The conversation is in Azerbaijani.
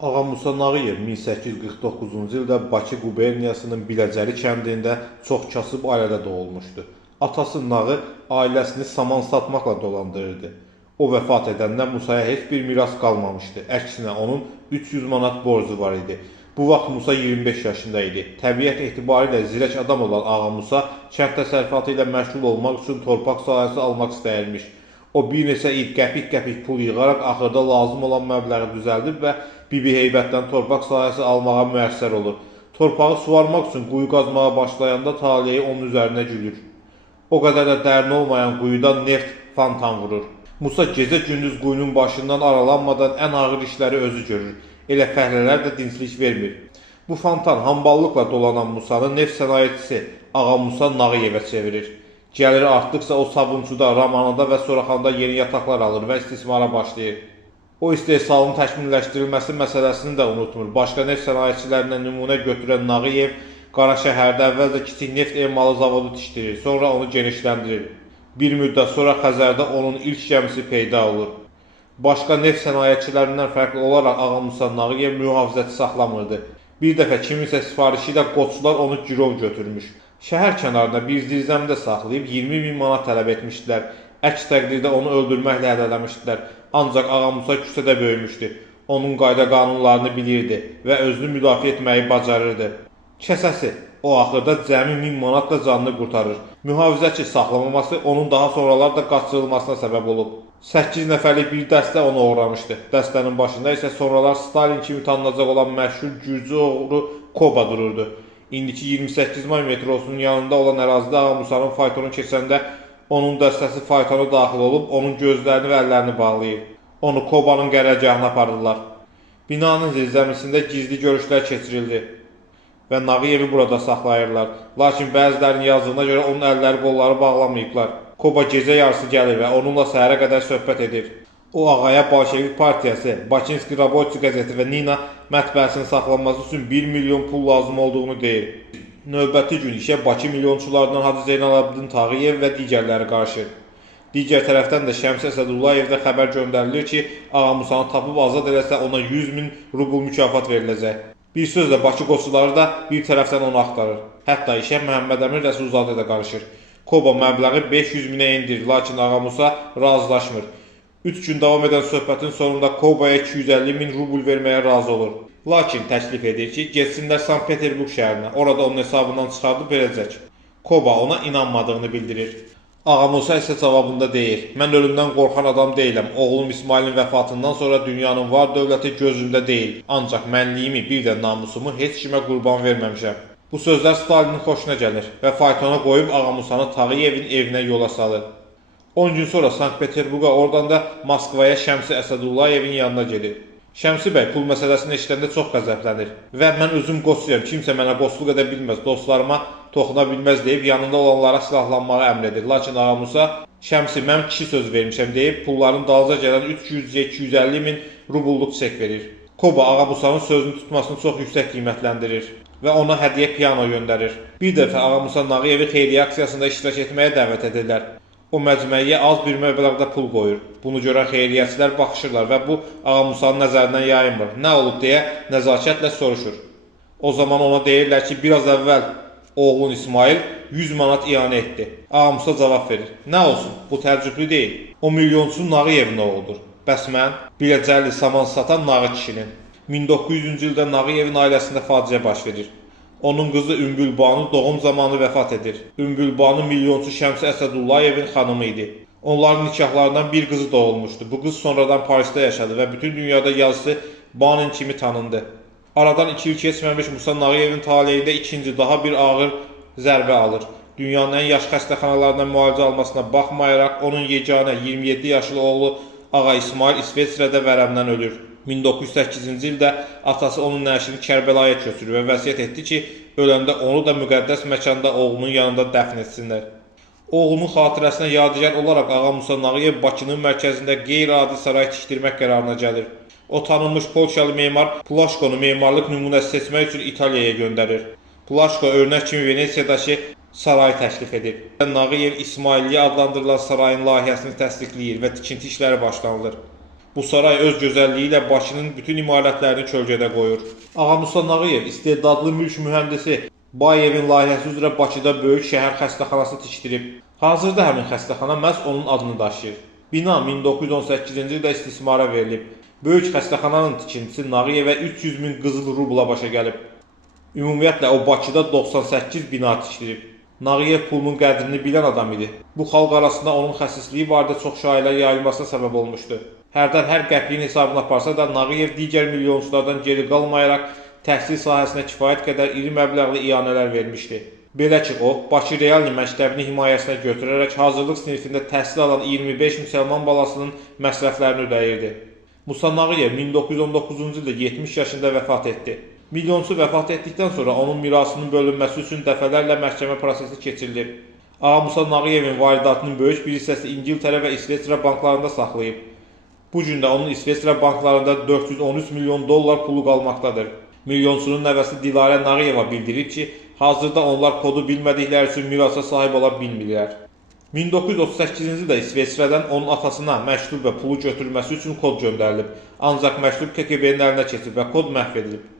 Ağa Musa Nağıyev 1849-cu ildə Bakı quberniyasının Biləcəri kəndində çox kasıb ailədə doğulmuşdu. Atası Nağı ailəsini saman satmaqla dolandırırdı. O vəfat edəndə Musaya heç bir miras qalmamışdı. Əksinə onun 300 manat borcu var idi. Bu vaxt Musa 25 yaşında idi. Təbiət etibarilə zirək adam olan Ağa Musa kənd təsərrüfatı ilə məşğul olmaq üçün torpaq sahəsi almaq istəyirmiş. O bir neçə il qəpik-qəpik pul yığaraq axırda lazım olan məbləği düzəldib və Bibi Heybətdən torpaq sahəsi almağa müəssər olur. Torpağı suvarmaq üçün quyu qazmağa başlayanda taleyi onun üzərinə gülür. O qədər də dərin olmayan quyudan neft fantan vurur. Musa gecə-gündüz quyunun başından aralanmadan ən ağır işləri özü görür. Elə fəhlələr də dinclik vermir. Bu fantan hamballıqla dolanan Musanı neft sənayecisi Ağa Musa Nağıyevə çevirir. Gəliri artdıqca o sabunçuda, Ramanada və Soraxanda yeni yataqlar alır və istismara başlayır. O istehsalın təkmilləşdirilməsi məsələsini də unutmur. Başqa neft sənayecilərindən nümunə götürən Nağıyev Qaraşəhərdə əvvəlcə kiçik neft emalı zavodu tikdirir, sonra onu genişləndirir. Bir müddət sonra Xəzərdə onun ilk gəmisi peyda olur. Başqa neft sənayecilərindən fərqli olaraq Ağa Musa Nağıyev mühafizəçi saxlamırdı. Bir dəfə kiminsə sifarişi ilə qoçular onu girov götürmüş. Şəhər kənarında bir zirzəmidə saxlayıb 20.000 manat tələb etmişdilər. Əks təqdirdə onu öldürməklə hədələmişdilər. Ancaq Ağa Musa küçədə böyümüşdü. Onun qayda qanunlarını bilirdi və özünü müdafiə etməyi bacarırdı. Kəsəsi, o axırda cəmi 1000 manatla canını qurtarır. Mühafizəçi saxlamaması onun daha sonralar da qaçırılmasına səbəb olub. 8 nəfərlik bir dəstə onu uğramışdı. Dəstənin başında isə sonralar Stalin kimi tanınacaq olan məşhur Gürcü oğru Koba dururdu. İndiki 28 may metrosunun yanında olan ərazidə Ağa Musanın faytonu keçəndə onun dəstəsi faytona daxil olub onun gözlərini və əllərini bağlayır. Onu Kobanın qərargahına aparırlar. Binanın zirzəmisində gizli görüşlər keçirildi və Nağıyevi burada saxlayırlar. Lakin bəzilərinin yazdığına görə onun əlləri qolları bağlamayıblar. Koba gecə yarısı gəlir və onunla səhərə qədər söhbət edir. O ağaya Bolşevik partiyası, Bakinski Rabotçi qəzeti və Nina mətbəəsinin saxlanması üçün 1 milyon pul lazım olduğunu deyir. Növbəti gün işə Bakı milyonçularından Hacı Zeynalabdin Tağıyev və digərləri qarışır. Digər tərəfdən də Şəmsi Əsədullayevdə xəbər göndərilir ki, Ağa Musanı tapıb azad eləsə ona 100.000 rubl mükafat veriləcək. Bir sözlə Bakı qoçuları da bir tərəfdən onu axtarır. Hətta işə Məhəmməd Əmin Rəsulzadə də qarışır. Koba məbləği 500.000-ə endirir, lakin Ağa Musa razılaşmır. 3 gün davam edən söhbətin sonunda Kobaya 250.000 rubl verməyə razı olur. Lakin təklif edir ki, getsinlər Sankt-Peterburq şəhərinə, orada onun hesabından çıxardıb verəcək. Koba ona inanmadığını bildirir. Ağa Musa isə cavabında deyir, mən ölümdən qorxan adam deyiləm, oğlum İsmailin vəfatından sonra dünyanın var dövləti gözümdə deyil, ancaq mənliyimi, bir də namusumu heç kimə qurban verməmişəm. Bu sözlər Stalinin xoşuna gəlir və faytona qoyub Ağa Musanı Tağıyevin evinə yola salır. 10 gün sonra Sankt-Peterburqa, oradan da Moskvaya Şəmsi Əsədullayevin yanına gedir. Şəmsi bəy pul məsələsini eşidəndə çox qəzəblənir və mən özüm qoçuyam, kimsə mənə qoçluq edə bilməz, dostlarıma toxuna bilməz deyib yanında olanlara silahlanmağı əmr edir. Lakin Ağa Musa, Şəmsi mən kişi söz vermişəm deyib pulların dalınca gələn 300-250.000 rubulluq çek verir. Koba Ağa Musa'nın sözünü tutmasını çox yüksək qiymətləndirir və ona hədiyyə piano göndərir. Bir dəfə Ağa Musa Nağıyevi xeyriyyə aksiyasında iştirak etməyə dəvət edirlər. O məcməyə az bir məbləğdə pul qoyur. Bunu görən xeyriyyəçilər baxışırlar və bu Ağa Musanın nəzərindən yayınmır. Nə olub deyə nəzakətlə soruşur. O zaman ona deyirlər ki, biraz əvvəl oğlun İsmail 100 manat ianə etdi. Ağa Musa cavab verir. Nə olsun, bu təəccüblü deyil. O milyonçu Nağıyevin oğludur. Bəs mən Biləcərli saman satan Nağı kişinin. 1900-cü ildə Nağıyevin ailəsində faciə baş verir. Onun qızı Ümbül Banu doğum zamanı vəfat edir. Ümbül Banu milyonçu Şəmsi Əsədullayevin xanımı idi. Onların nikahlarından bir qızı doğulmuşdu. Bu qız sonradan Parisdə yaşadı və bütün dünyada yazısı Banin kimi tanındı. Aradan 2 il keçməmiş Musa Nağıyevin taleyində ikinci daha bir ağır zərbə alır. Dünyanın ən yaşlı xəstəxanalarından müalicə almasına baxmayaraq onun yeganə 27 yaşlı oğlu Ağa İsmail İsveçrədə vərəmdən ölür. 1908-ci ildə atası onun nəşini Kərbəlaya köçürür və vəsiyyət etdi ki, öləndə onu da müqəddəs məkanda oğlunun yanında dəfn etsinlər. Oğlunun xatirəsinə yadigar olaraq Ağa Musa Nağıyev Bakının mərkəzində qeyri-adi saray tikdirmək qərarına gəlir. O tanınmış Polşalı memar Plaşkonu memarlıq nümunəsi seçmək üçün İtaliyaya göndərir. Plaşko örnək kimi Venesiyadakı sarayı təklif edir. Nağıyev İsmailiyyə adlandırılan sarayın layihəsini təsdiqləyir və tikinti işləri başlanılır. Bu saray öz gözəlliyi ilə Bakının bütün imarətlərini kölgədə qoyur. Ağa Musa Nağıyev istedadlı mülk mühəndisi Bayevin layihəsi üzrə Bakıda böyük şəhər xəstəxanası tikdirib. Hazırda həmin xəstəxana məhz onun adını daşıyır. Bina 1918-ci ildə istismara verilib. Böyük xəstəxananın tikintisi Nağıyevə 300 min qızıl rubla başa gəlib. Ümumiyyətlə o Bakıda 98 bina tikdirib. Nağıyev pulunun qədrini bilən adam idi. Bu xalq arasında onun xəsisliyi barədə çox şayiələr yayılmasına səbəb olmuşdu. Hərdən hər qəpiyin hesabını aparsa da Nağıyev digər milyonçulardan geri qalmayaraq təhsil sahəsinə kifayət qədər iri məbləğli ianələr vermişdi. Belə ki, o, Bakı Realni məktəbini himayəsinə götürərək hazırlıq sinifində təhsil alan 25 müsəlman balasının məsrəflərini ödəyirdi. Musa Nağıyev 1919-cu ildə 70 yaşında vəfat etdi. Milyonçu vəfat etdikdən sonra onun mirasının bölünməsi üçün dəfələrlə məhkəmə prosesi keçirilib. Ağa Musa Nağıyevin varidatının böyük bir hissəsi İngiltərə və İsveçrə banklarında saxlayıb. Bu gün də onun İsveçrə banklarında 413 milyon dollar pulu qalmaqdadır. Milyonçunun nəvəsi Dilarə Nağıyeva bildirib ki, hazırda onlar kodu bilmədikləri üçün mirasa sahib ola bilmirlər. 1938-ci ildə İsveçrədən onun atasına məktub və pulu götürülməsi üçün kod göndərilib. Ancaq məktub KGB-nin əlinə keçib və kod məhv edilib.